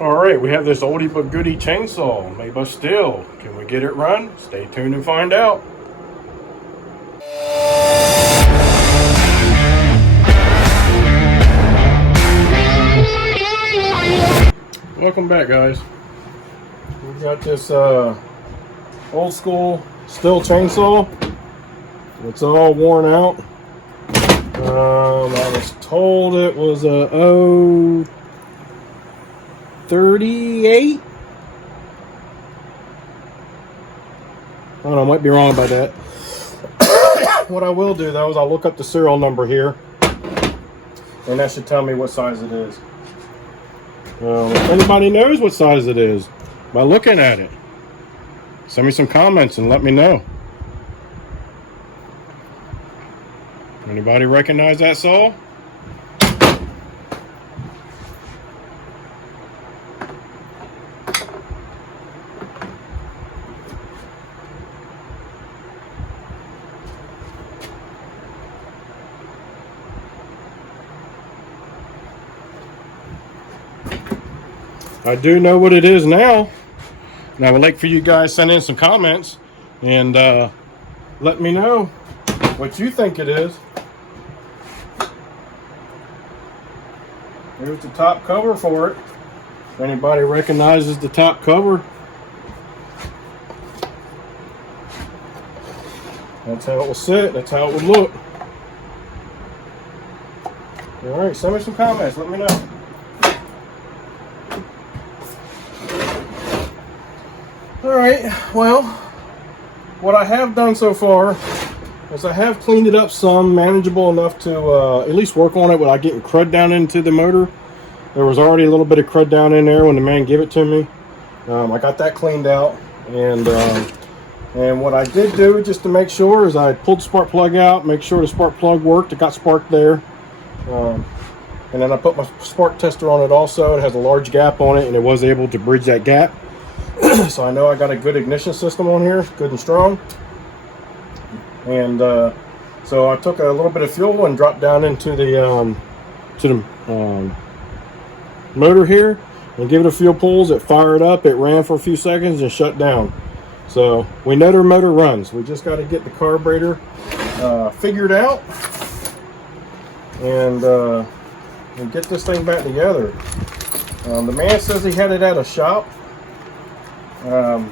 Alright, we have this oldie but goodie chainsaw made by Stihl. Can we get it run? Stay tuned and find out. Welcome back, guys. We've got this old school Stihl chainsaw. It's all worn out. I was told it was a 38. I don't know, I might be wrong about that. What I will do though is I'll look up the serial number here, and that should tell me what size it is. If anybody knows what size it is by looking at it, send me some comments and let me know. Anybody recognize that saw? I do know what it is now, and I would like for you guys to send in some comments and let me know what you think it is. Here's the top cover for it. If anybody recognizes the top cover, that's how it will sit. That's how it would look. All right, send me some comments. Let me know. All right, well, what I have done so far is I have cleaned it up some, manageable enough to at least work on it without getting crud down into the motor. There was already a little bit of crud down in there when the man gave it to me. I got that cleaned out, and what I did do just to make sure is I pulled the spark plug out, make sure the spark plug worked. It got sparked there, and then I put my spark tester on it also. It has a large gap on it, and it was able to bridge that gap. So I know I got a good ignition system on here, good and strong. And so I took a little bit of fuel and dropped down into the motor here and give it a few pulls. It fired up, it ran for a few seconds and shut down. So we know the motor runs. We just got to get the carburetor figured out and get this thing back together. The man says he had it at a shop, and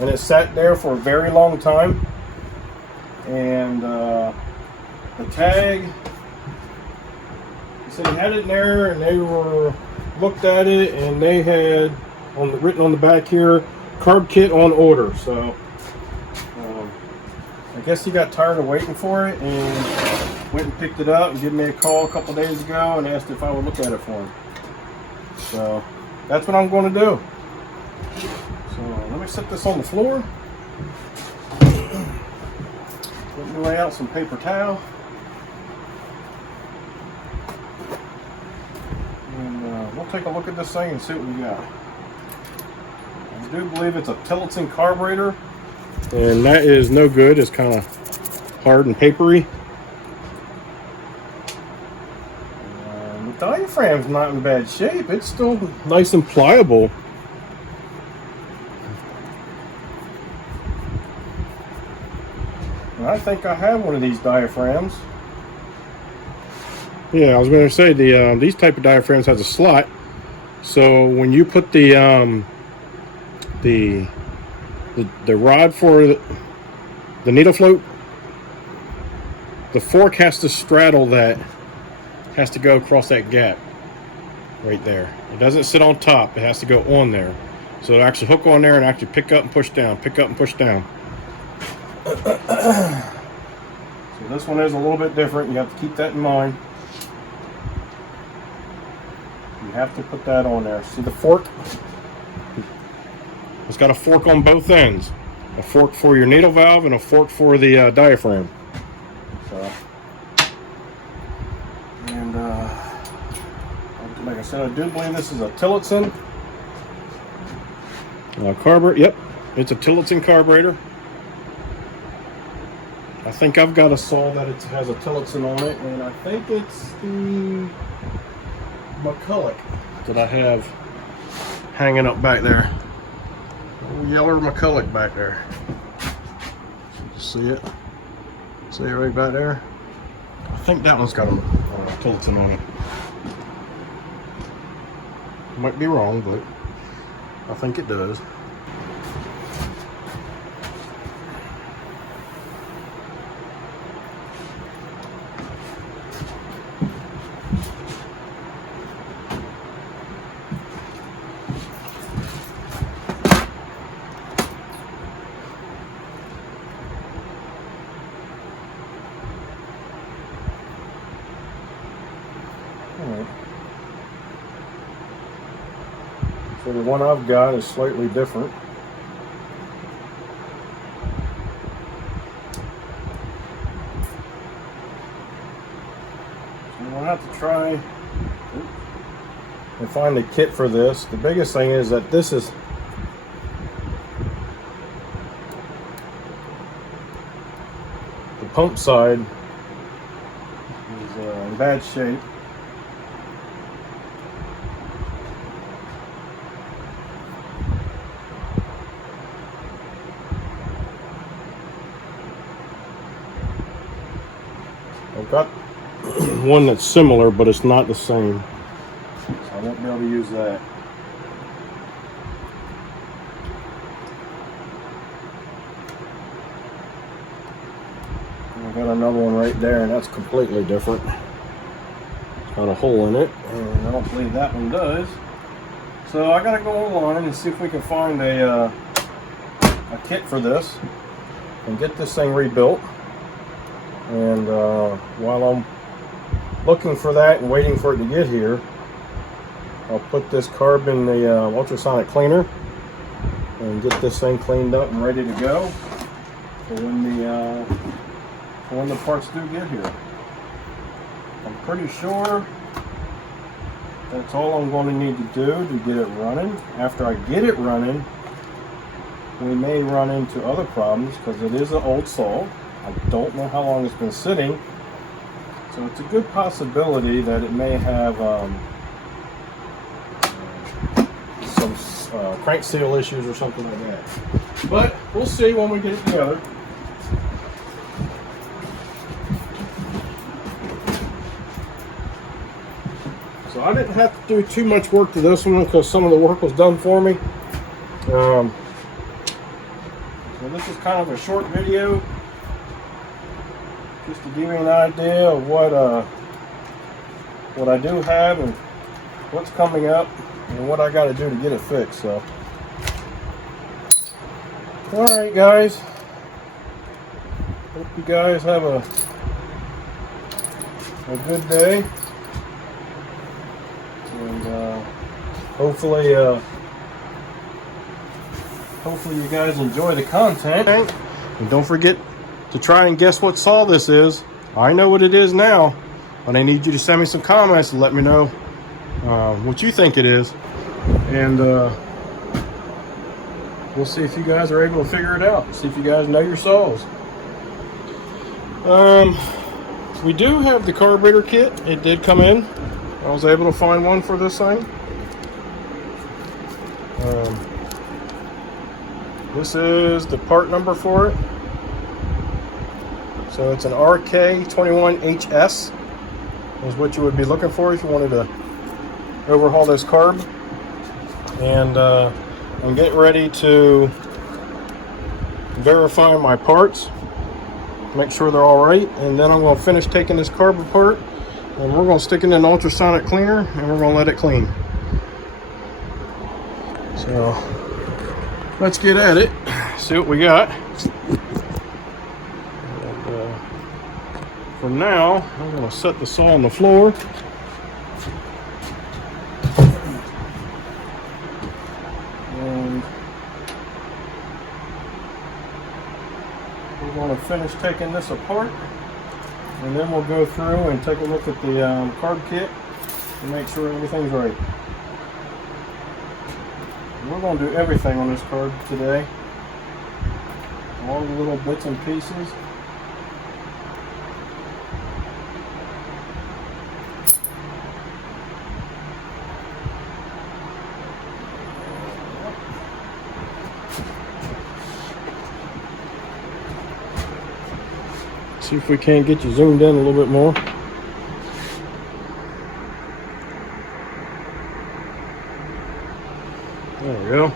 it sat there for a very long time. And the tag, he said he had it in there, and they looked at it, and they had written on the back here, carb kit on order. So I guess he got tired of waiting for it and went and picked it up and gave me a call a couple days ago and asked if I would look at it for him. So that's what I'm going to do. So let me set this on the floor. Let me lay out some paper towel. And we'll take a look at this thing and see what we got. I do believe it's a Tillotson carburetor, and that is no good. It's kind of hard and papery. The diaphragm's not in bad shape. It's still nice and pliable. And I think I have one of these diaphragms. Yeah, I was going to say these type of diaphragms has a slot, so when you put the rod for the needle float, the fork has to straddle that, has to go across that gap right there. It doesn't sit on top, it has to go on there. So it'll actually hook on there and actually pick up and push down, pick up and push down. So this one is a little bit different. You have to keep that in mind. You have to put that on there. See the fork? It's got a fork on both ends. A fork for your needle valve and a fork for the diaphragm. So, and like I said, I do believe this is a Tillotson carburetor. Yep, it's a Tillotson carburetor. I think I've got a saw that it has a Tillotson on it, and I think it's the McCulloch that I have hanging up back there. Old Yeller McCulloch back there. See it? See it right back there? I think that one's got a Tilton on it. Might be wrong, but I think it does. So the one I've got is slightly different. So we'll have to try and find a kit for this. The biggest thing is that this is the pump side is in bad shape. I've got one that's similar, but it's not the same, so I won't be able to use that. And I've got another one right there, and that's completely different. It's got a hole in it, and I don't believe that one does. So I gotta go online and see if we can find a kit for this and get this thing rebuilt. And while I'm looking for that and waiting for it to get here, I'll put this carb in the ultrasonic cleaner and get this thing cleaned up and ready to go for when the parts do get here. I'm pretty sure that's all I'm going to need to do to get it running. After I get it running, we may run into other problems because it is an old saw. I don't know how long it's been sitting, so it's a good possibility that it may have some crank seal issues or something like that. But we'll see when we get it together. So I didn't have to do too much work to this one because some of the work was done for me. So this is kind of a short video, just to give you an idea of what I do have and what's coming up and what I got to do to get it fixed. So, all right, guys. Hope you guys have a good day, and hopefully you guys enjoy the content. And don't forget to try and guess what saw this is. I know what it is now, but I need you to send me some comments and let me know what you think it is, and we'll see if you guys are able to figure it out. See if you guys know your saws. We do have the carburetor kit. It did come in. I was able to find one for this thing. This is the part number for it. So it's an RK21HS is what you would be looking for if you wanted to overhaul this carb. And I'm getting ready to verify my parts, make sure they're all right, and then I'm going to finish taking this carb apart, and we're going to stick it in an ultrasonic cleaner, and we're going to let it clean. So let's get at it, see what we got. For now, I'm going to set the saw on the floor. And we're going to finish taking this apart. And then we'll go through and take a look at the carb kit and make sure everything's right. And we're going to do everything on this carb today. All the little bits and pieces. See if we can't get you zoomed in a little bit more. There we go.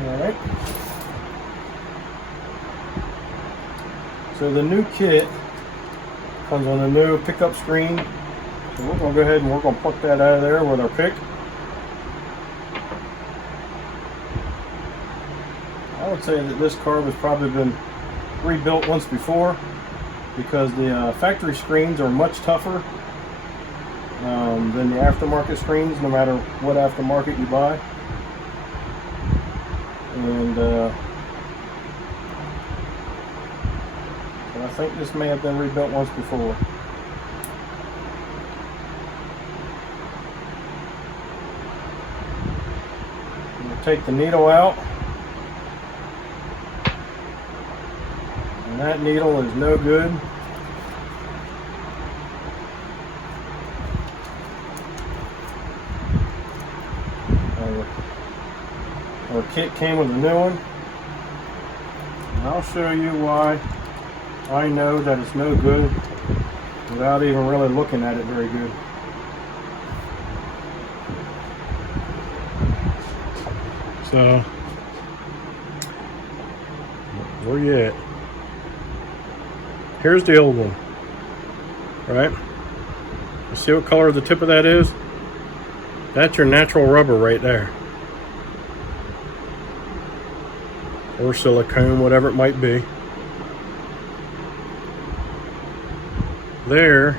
Alright. So the new kit comes on a new pickup screen. So we're going to go ahead and we're going to pluck that out of there with our pick. I would say that this car has probably been rebuilt once before, because the factory screens are much tougher than the aftermarket screens, no matter what aftermarket you buy. And I think this may have been rebuilt once before. We'll take the needle out. And that needle is no good. Our kit came with a new one. And I'll show you why I know that it's no good without even really looking at it very good. So, where you at? Here's the old one, right? You see what color the tip of that is? That's your natural rubber right there. Or silicone, whatever it might be. There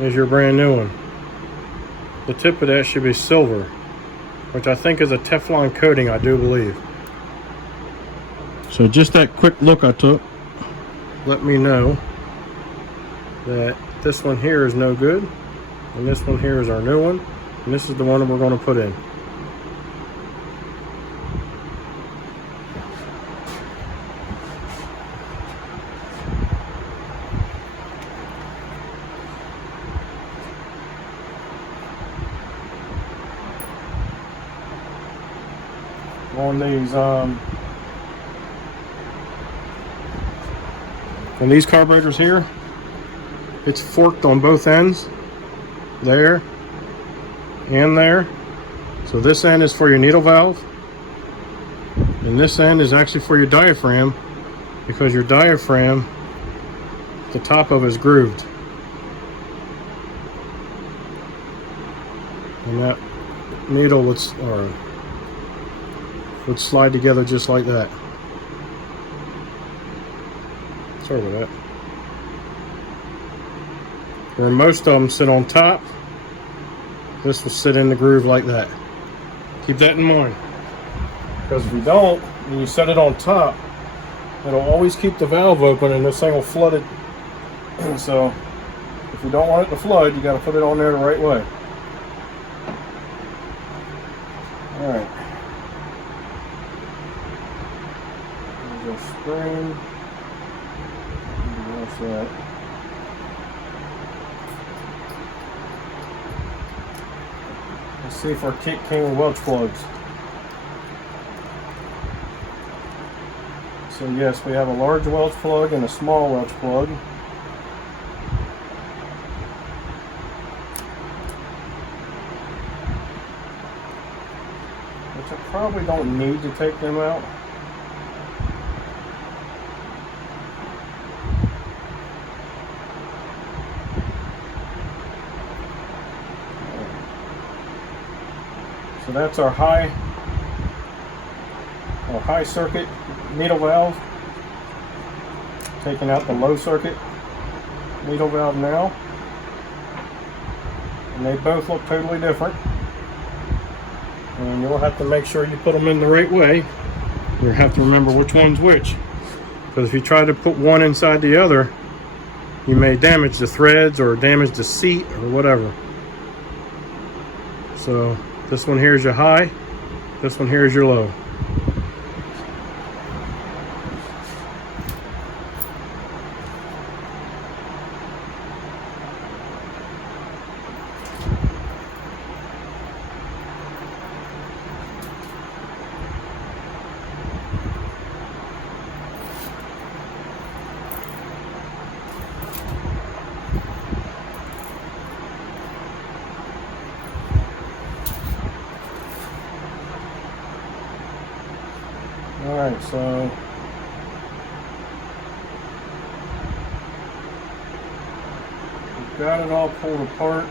is your brand new one. The tip of that should be silver, which I think is a Teflon coating, I do believe. So just that quick look I took let me know that this one here is no good, and this one here is our new one, and this is the one that we're going to put in. On these carburetors here, it's forked on both ends, there and there. So this end is for your needle valve, and this end is actually for your diaphragm, because your diaphragm, the top of it is grooved, and that needle would slide together just like that. Sorry about that. Where most of them sit on top, this will sit in the groove like that. Keep that in mind, because if you don't, and you set it on top, it'll always keep the valve open and this thing will flood it. So if you don't want it to flood, you got to put it on there the right way. All right. There's a spring. Watch that. Let's see if our kit came with Welch plugs. So yes, we have a large Welch plug and a small Welch plug. Which I probably don't need to take them out. So that's our high circuit needle valve. Taking out the low circuit needle valve now. And they both look totally different. And you'll have to make sure you put them in the right way. You'll have to remember which one's which. Because if you try to put one inside the other, you may damage the threads or damage the seat or whatever. So this one here is your high, this one here is your low. So we've got it all pulled apart.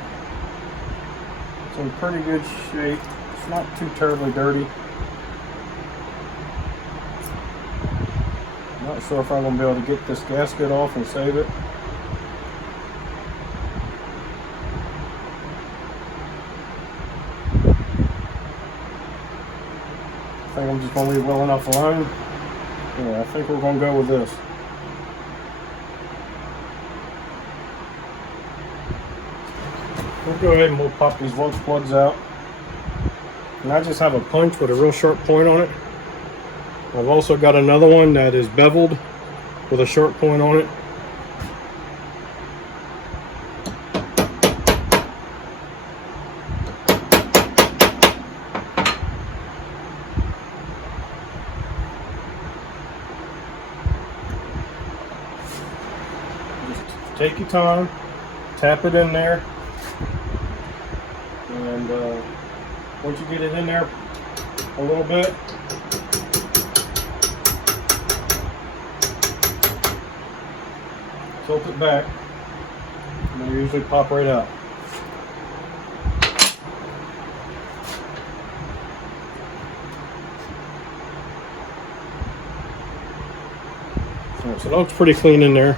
It's in pretty good shape. It's not too terribly dirty. Not sure if I'm going to be able to get this gasket off and save it. I think I'm just going to leave well enough alone. Yeah, I think we're going to go with this. We'll go ahead and we'll pop these Welch plugs out. And I just have a punch with a real sharp point on it. I've also got another one that is beveled with a sharp point on it. Just take your time, tap it in there, and once you get it in there a little bit, tilt it back, and they usually pop right out. So it looks pretty clean in there.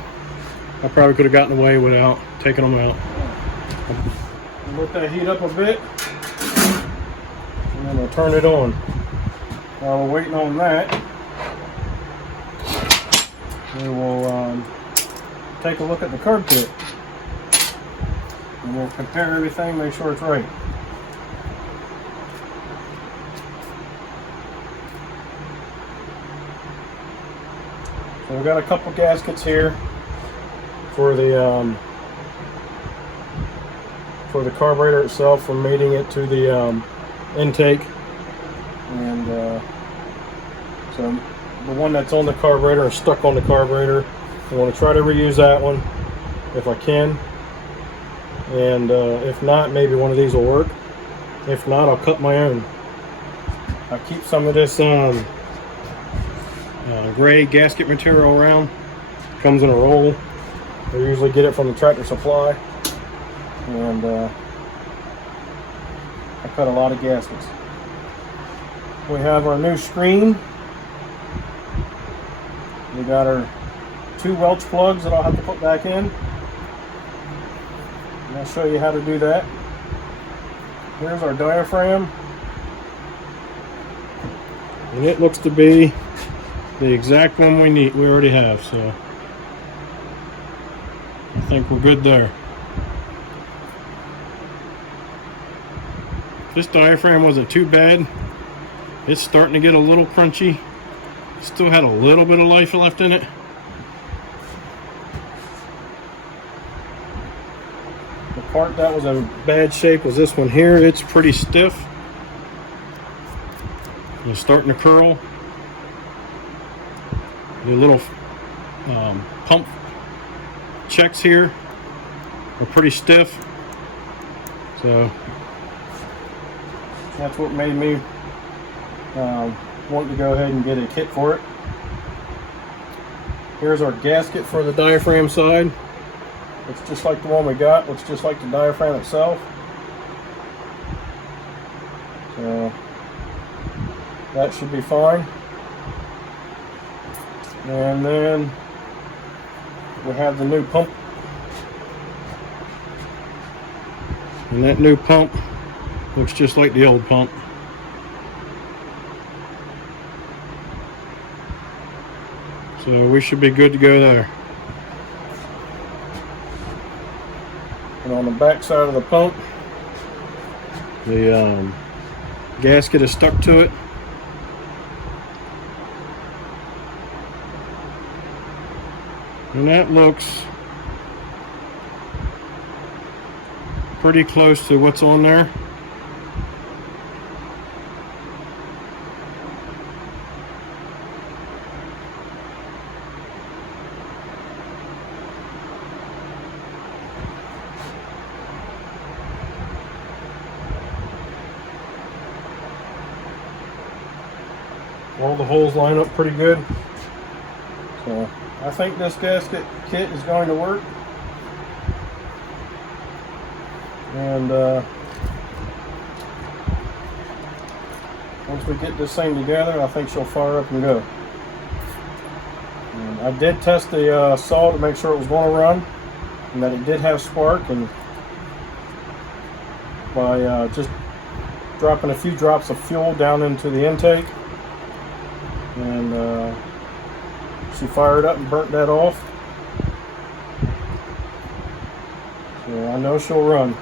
I probably could have gotten away without taking them out. Let that heat up a bit, and then we'll turn it on. While we're waiting on that, we will take a look at the curb kit, and we'll compare everything, make sure it's right. So we've got a couple gaskets here for the carburetor itself, from mating it to the intake, and so the one that's on the carburetor is stuck on the carburetor. I want to try to reuse that one if I can, and if not, maybe one of these will work. If not, I'll cut my own. I keep some of this gray gasket material around. Comes in a roll. I usually get it from the Tractor Supply, and I cut a lot of gaskets. We have our new screen. We got our 2 Welch plugs that I'll have to put back in, and I'll show you how to do that. Here's our diaphragm, and it looks to be the exact one we already have, so I think we're good there. This diaphragm wasn't too bad. It's starting to get a little crunchy. Still had a little bit of life left in it. The part that was in bad shape was this one here. It's pretty stiff. It's starting to curl. The little pump checks here are pretty stiff. So that's what made me want to go ahead and get a kit for it. Here's our gasket for the diaphragm side. It's just like the one we got. Looks just like the diaphragm itself. So that should be fine. And then we have the new pump. And that new pump looks just like the old pump. So we should be good to go there. And on the back side of the pump, the gasket is stuck to it. And that looks pretty close to what's on there. All the holes line up pretty good. So I think this gasket kit is going to work. And once we get this thing together, I think she'll fire up and go. And I did test the saw to make sure it was going to run and that it did have spark, and by just dropping a few drops of fuel down into the intake, and she fired up and burnt that off. So I know she'll run.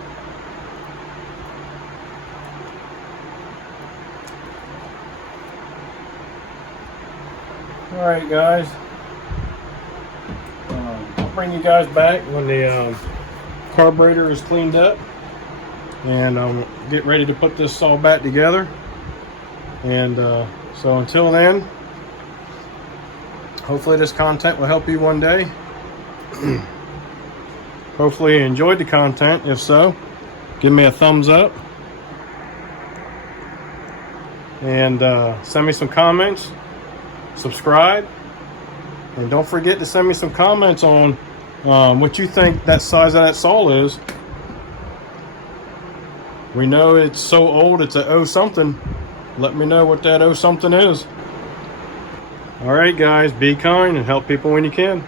Alright guys, I'll bring you guys back when the carburetor is cleaned up, and get ready to put this all back together. And so until then, hopefully this content will help you one day. Hopefully you enjoyed the content. If so, give me a thumbs up, and send me some comments, subscribe, and don't forget to send me some comments on what you think that size of that saw is. We know it's so old, it's a oh something. Let me know what that oh something is. Alright guys, be kind and help people when you can.